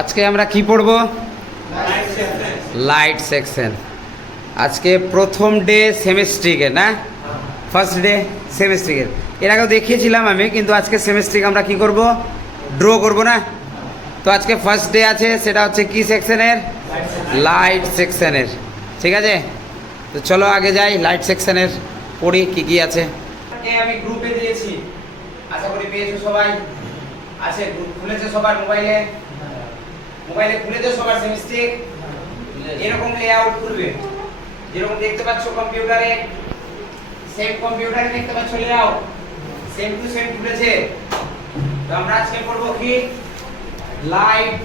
আজকে আমরা কি পড়ব? Light section. আজকে প্রথম ডে সেমিস্ট্রিকের, না ফার্স্ট ডে সেমিস্ট্রিকের। এর আগেও দেখিয়েছিলাম আমি, কিন্তু আজকে সেমিস্ট্রিক আমরা কি করব? ড্র করব না। তো আজকে ফার্স্ট ডে আছে, সেটা হচ্ছে কি সেকশনের? লাইট সেকশনের। ঠিক আছে, তো চলো আগে যাই, লাইট সেকশনের পড়ি কি কি আছে। আমি গ্রুপে দিয়েছি, আশা করি পেয়েছো সবাই। আছে গ্রুপ খুলেছে সবার মোবাইলে? মোবাইলে খুলেছে সবার সেমিস্ট্রিক? এরকম লেআউট খুলবে, যেরকম দেখতে পাচ্ছ কম্পিউটারে, সেম কম্পিউটারে দেখতে পাচ্ছ লেআউট, সেম টু সেম খুলেছে। তো আমরা আজকে পড়বো কি? লাইট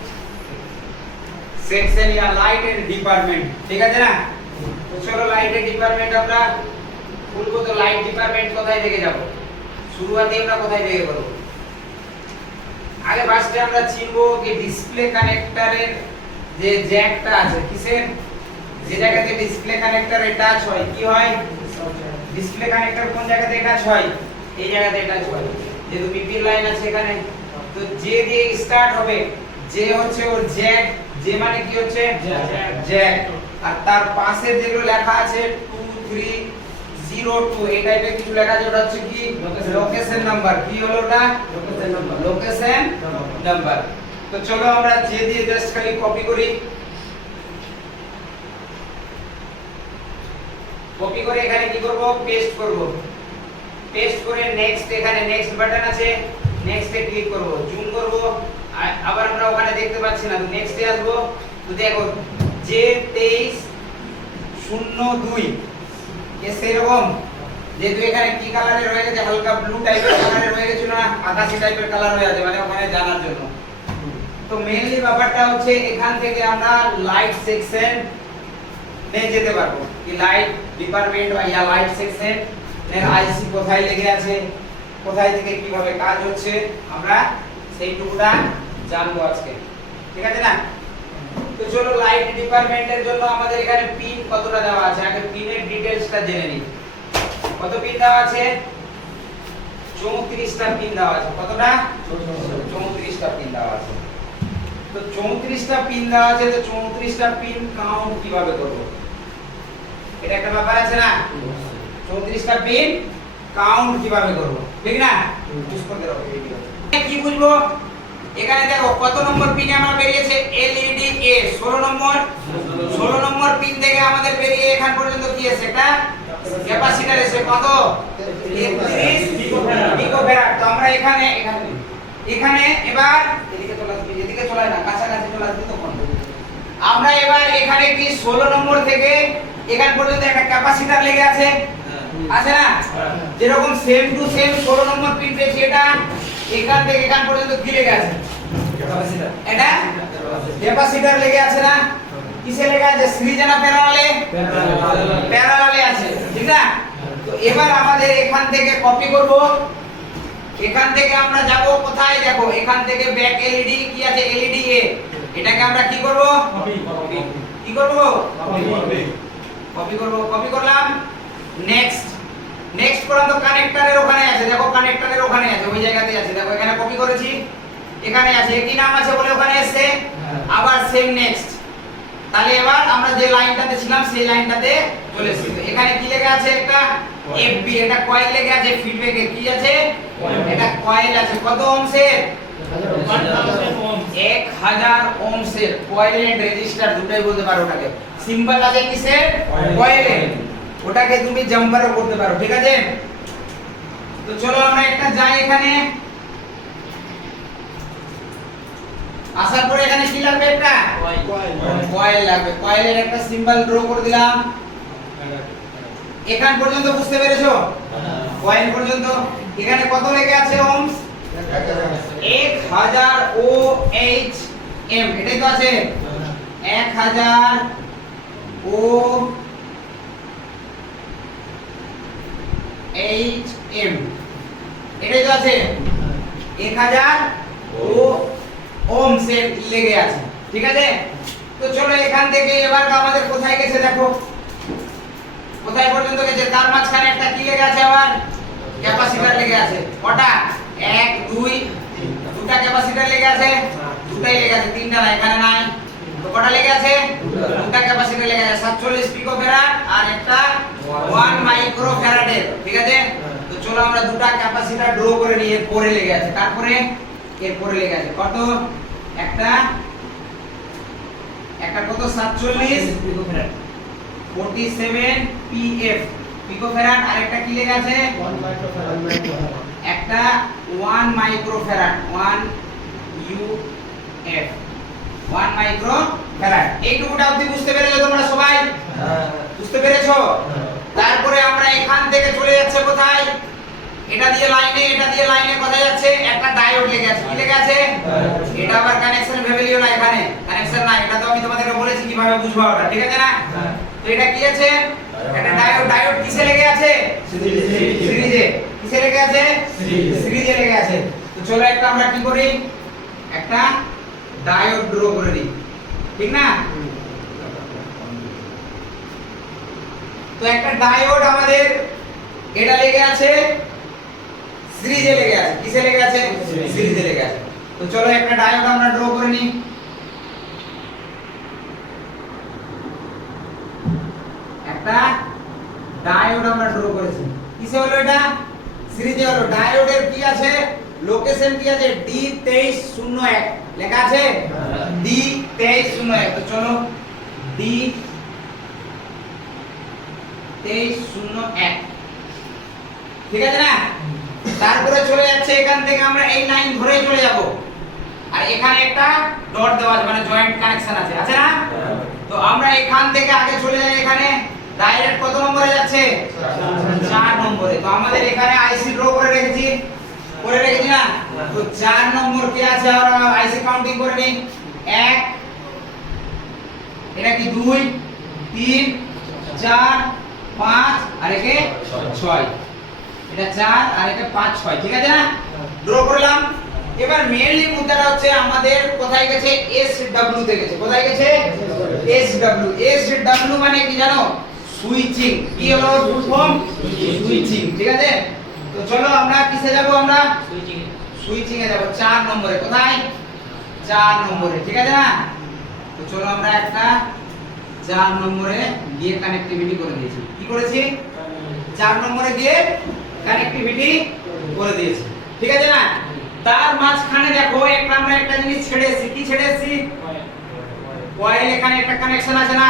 সেকশন या লাইটের ডিপার্টমেন্ট। ঠিক আছে না? তো চলো লাইটের ডিপার্টমেন্ট আমরা খুলবো। তো লাইট ডিপার্টমেন্ট কোথায় থেকে যাব? শুরুতে আমরা কোথায় থেকে করব? আগে ফার্স্টে আমরা চিনবো যে ডিসপ্লে কানেক্টরের যে জ্যাকটা আছে, কিসের? যে জায়গাতে ডিসপ্লে কানেক্টর অ্যাটাচ হয়, কি হয়? ডিসপ্লে কানেক্টর কোন জায়গাতে অ্যাটাচ হয়? এই জায়গাতে অ্যাটাচ হয়। যেহেতু বিপিএল লাইন আছে এখানে, তো যে দিয়ে স্টার্ট হবে, যে হচ্ছে ওর জ্যাক। যে মানে কি হচ্ছে? জ্যাক। আর তার পাশে যেগুলো লেখা আছে 2302 এই টাইপের কিছু লেখা আছে, ওটা হচ্ছে কি? Location number. কি হলো ওটা? Location number. তো চলো আমরা যে দিয়ে জাস্ট খালি কপি করি। কপি করে এখানে কি করব? পেস্ট করব। পেস্ট করে নেক্সট, এখানে নেক্সট বাটন আছে, নেক্সটে ক্লিক করব, জুম করব। আবার আমরা ওখানে দেখতে পাচ্ছি না, তো নেক্সটে আসব। তো দেখো যে 2302 এ সেরকম, যেহেতু এখানে কি কালারে রয়ে গেছে? হালকা ব্লু টাইপের কালারে রয়ে গেছে, না আকাশি টাইপের কালার হয়ে আছে, মানে ওখানে জানার জন্য। তো মেইনলি ব্যাপারটা হচ্ছে এখান থেকে আমরা লাইট সেকশন নে যেতে পারবো। কি লাইট ডিপার্টমেন্ট বা ইয়া লাইট সেকশন এর আইসি কোথায় লেগে আছে, কোথায় থেকে কিভাবে কাজ হচ্ছে, আমরা সেইটুকুটা জানবো আজকে। ঠিক আছে না? তো চলো লাইট ডিপার্টমেন্টের জন্য আমাদের এখানে পিন কতটা দেওয়া আছে, আগে পিনের ডিটেইলসটা জেনে নিই। কত পিন দেওয়া আছে? 34টা পিন দেওয়া আছে। কতটা? 34টা পিন দেওয়া আছে। তো 34টা পিন দেওয়া আছে, তো 34টা পিন কাউন্ট কিভাবে করব? এটা একটা ব্যাপার আছে না? 34টা পিন কাউন্ট কিভাবে করব, ঠিক না? চুজ করতে হবে ভিডিও। কি বুঝবো? এখানে দেখো কত নম্বর পিনে আমরা বেরিয়েছে? এলইডি এ 16 নম্বর। 16 নম্বর পিন থেকে আমাদের বেরিয়ে এখান পর্যন্ত কি আছে? এটা ক্যাপাসিটর এসে কত? 33 পিকোফ্যারাড। তো আমরা এখানে এবার এদিকে চলে আসবে, এদিকে চলায় না, কাছাকাছি চলে আসবে তখন। আমরা এবার এখানে কি 16 নম্বর থেকে এখান পর্যন্ত একটা ক্যাপাসিটর লেগে আছে, আছে না? যেরকম same to same 16 number pin পেয়েছি, এটা এখান থেকে এখান পর্যন্ত কি লেগে আছে? ক্যাপাসিটর। এটা ক্যাপাসিটর লেগে আছে না? কিসে লেগে আছে? সিরিজে না প্যারালালে? প্যারালালে আছে, ঠিক না? তো এবার আমাদের এখান থেকে কপি করব। এখান থেকে আমরা যাব কোথায়? দেখো এখান থেকে ব্যাক এলইডি কি আছে? এলইডি এ। এটাকে আমরা কি করব? কি করব? কপি করব। কপি করলাম। নেক্সট করলাম। তো কানেক্টরের ওখানে আছে, দেখো কানেক্টরের ওখানে আছে, ওই জায়গাতে আছে, দেখো এখানে কপি করেছি, এখানে আছে, একই নাম আছে বলে ওখানে এসে আবার সেম নেক্সট। তাহলে এবার আমরা যে লাইনটাতে ছিলাম সেই লাইনটাতে চলে এসেছি। এখানে কি লেখা আছে? একটা এফবি, এটা কয়েল লেগে আছে। ফিডব্যাকে কি আছে? এটা কয়েল আছে। কত ওহমসের? 1000 ওহমসের। কয়েল এন্ড রেজিস্টার দুটোই বলতে পারো ওটাকে। সিম্বল আছে কিসের? কয়েলের। ওটাকে তুমি জাম্পারও করতে পারো, ঠিক আছে? তো চলো আমরা একটা যাই, এখানে আসার পরে এখানে কি লাগবে? একটা কয়েল লাগবে। কয়েলের একটা সিম্বল ড্র করে দিলাম। এখান পর্যন্ত বুঝতে পেরেছো? কয়েল পর্যন্ত। এখানে কত লেগে আছে? ওহমস 1000 ওএইচএম, এটাই তো আছে। 1000 ওএইচএম, এটাই তো আছে। 1000 ওহমস এর লেগে আছে, ঠিক আছে? তো চলো এখান থেকে এবার আমাদের কোথায় গেছে দেখো, কোথায় পর্যন্ত গেছে? তার মাঝখানে একটা কি লেগে আছে? আবার ক্যাপাসিটর লেগে আছে। কটা? 1 2 দুটা ক্যাপাসিটর লেগে আছে। দুটাই লেগে আছে, তিনটা না, এখানে নাই। তো কটা লেগে আছে? দুটা ক্যাপাসিটর লেগে আছে, 47 পিকোফ্যারাড আর একটা 1 মাইক্রোফ্যারাডের। ঠিক আছে, তো চলো আমরা দুটা ক্যাপাসিটর ড্র করে নিই। এর পরে লেগে আছে, তারপরে এর পরে লেগে আছে কত? একটা কত? 47 পিকোফ্যারাড, 47 পিএফ পিকোফ্যারাড। আর একটা কি লেগে আছে? 1 মাইক্রোফ্যারাড। একটা 1 মাইক্রোফ্যারাড, 1 ইউএফ, 1 মাইক্রোফ্যারাড। এইটুকুটা অবধি বুঝতে পেরেছো তোমরা সবাই? বুঝতে পেরেছো? তারপরে আমরা এখান থেকে চলে যাচ্ছে কোথায়? এটা দিয়ে লাইনে কোথায় যাচ্ছে? একটা ডায়োড লেগে আছে। কি লেগে আছে? এটা আবার কানেকশন ভেবে লিও না, এখানে কানেকশন নাই। এটা তো আমি তোমাদেরকে বলেছি কিভাবে বুঝবা ওটা, ঠিক আছে না? তো এটা কি আছে? একটা ডায়োড কিসে লেগে আছে? সিরিজে। কিসে লেগে আছে? সিরিজে লেগে আছে। তো চলো একটা আমরা কি করি, একটা ডায়োড ড্র করে দিই, ঠিক না? তো একটা ডায়োড আমাদের এটা লেগে আছে, সিরিজে লেগে আছে। কিসে লেগে আছে? সিরিজে লেগে আছে। তো চলো একটা ডায়োড আমরা ড্র করে নিই। একটা ডায়োড আমরা ড্র করেছি। কিসে হলো এটা? সিরিজে হলো। ডায়োডের কি আছে? লোকেশন কি আছে? D2301 লেখা আছে, D2301। তো চলো D2301, ঠিক আছে না? তারপরে চলে যাচ্ছে এখান থেকে আমরা এই লাইন ধরে চলে যাব, আর এখানে একটা ডট দেওয়া আছে, মানে জয়েন্ট কানেকশন আছে, আছে না? তো আমরা এখান থেকে আগে চলে যাই, এখানে ডাইরেক্ট কত নম্বরে যাচ্ছে? 4 নম্বরে। তো আমাদের এখানে আইসি ড্র করে রেখেছি না? তো 4 নম্বর কি আছে? আমরা আইসি কাউন্টিং করে নিই। 1, এটা কি 2, 3, 4, 5 আর একে 6। এটা 4 আর এটা 5, 6, ঠিক আছে না? ড্র করলাম। এবার মেইনলি মুদ্রাটা হচ্ছে আমাদের কোথায় গেছে? SW তে গেছে। কোথায় গেছে? SW মানে কি জানো? সুইচিং। কি হলো ফুল ফর্ম? সুইচিং, ঠিক আছে? তো চলো আমরা কিসে যাব? আমরা সুইচিং এ যাব, 4 নম্বরে। কোথায়? 4 নম্বরে, ঠিক আছে না? তো চলো আমরা একটা 4 নম্বরে গিয়ে কানেক্টিভিটি করে দিয়েছি। কি করেছি? 4 নম্বরে গিয়ে কানেক্টিভিটি করে দিয়েছি, ঠিক আছে না? তার মাঝখানে দেখো আমরা একটা জিনিস ছেড়ে এসেছি। কি ছেড়ে এসেছি? কয়েল। এখানে একটা কানেকশন আছে না?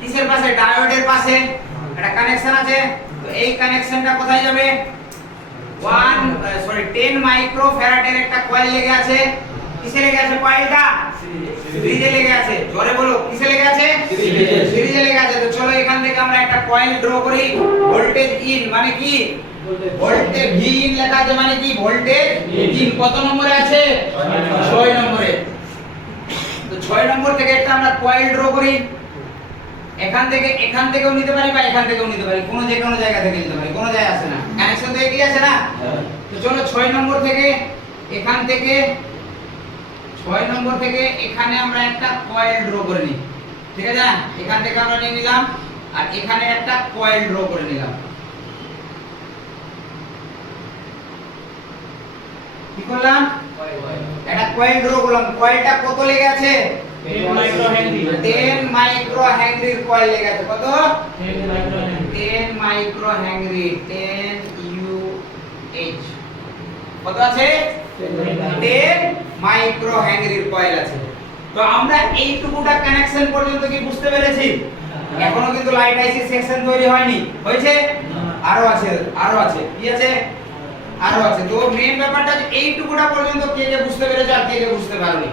কিসের পাশে? ডায়োডের পাশে একটা কানেকশন আছে। তো এই কানেকশনটা কোথায় যাবে? 10 মাইক্রোফ্যারাডের একটা কয়েল লেগে আছে। কিসে লেগে আছে কয়েলটা? সিরিজে লেগে আছে। জোরে বলো, কিসে লেগে আছে? সিরিজে লেগে আছে। তো চলো এখান থেকে আমরা একটা কয়েল ড্র করি। ভোল্টেজ ইন মানে কি? ভোল্টেজ ভি ইন লেখা আছে, মানে কি? Voltage in. কত নম্বরে আছে? 6 নম্বরে। তো 6 নম্বর থেকে একটা আমরা কয়েল ড্র করি। এখান থেকেও নিতে পারি বা এখান থেকেও নিতে পারি, কোনো যে কোনো জায়গা থেকে নিতে পারি, কোনো জায়গা আসে না, কানেকশন তো একই আছে না? তো চলো 6 নম্বর থেকে এখান থেকে 6 নম্বর থেকে এখানে আমরা একটা কয়েল ড্র করে নিই, ঠিক আছে না? এখান থেকে আমরা নিয়ে নিলাম আর এখানে একটা কয়েল ড্র করে নিলাম। কি করলাম? একটা কয়েল ড্র করলাম। কয়েলটা কত লেগে আছে? 10 মাইক্রোহেনরি। 10 মাইক্রোহেনরির কয়েল লেগে আছে। কত? 10 মাইক্রোহেনরি। 10 মাইক্রোহেনরি, 10 UH। কত আছে? 10 মাইক্রোহেনরির কয়েল আছে। তো আমরা এইটুকুটা কানেকশন পর্যন্ত কি বুঝতে পেরেছি? এখনো কিন্তু লাইট আইসি সেকশন তৈরি হয়নি। হয়েছে? আরো আছে। কি আছে? আরো আছে। তো মেইন ব্যাপারটা যে এইটুকুটা পর্যন্ত কে বুঝতে পেরেছো আর কে বুঝতে পারোনি?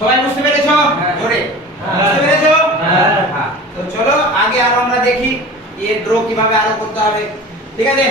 সবাই বুঝতে পেরেছো? জোরে বুঝতে পেরেছো? হ্যাঁ। তো চলো আগে আরো আমরা দেখি এই ড্র কিভাবে আরো করতে হবে, ঠিক আছে?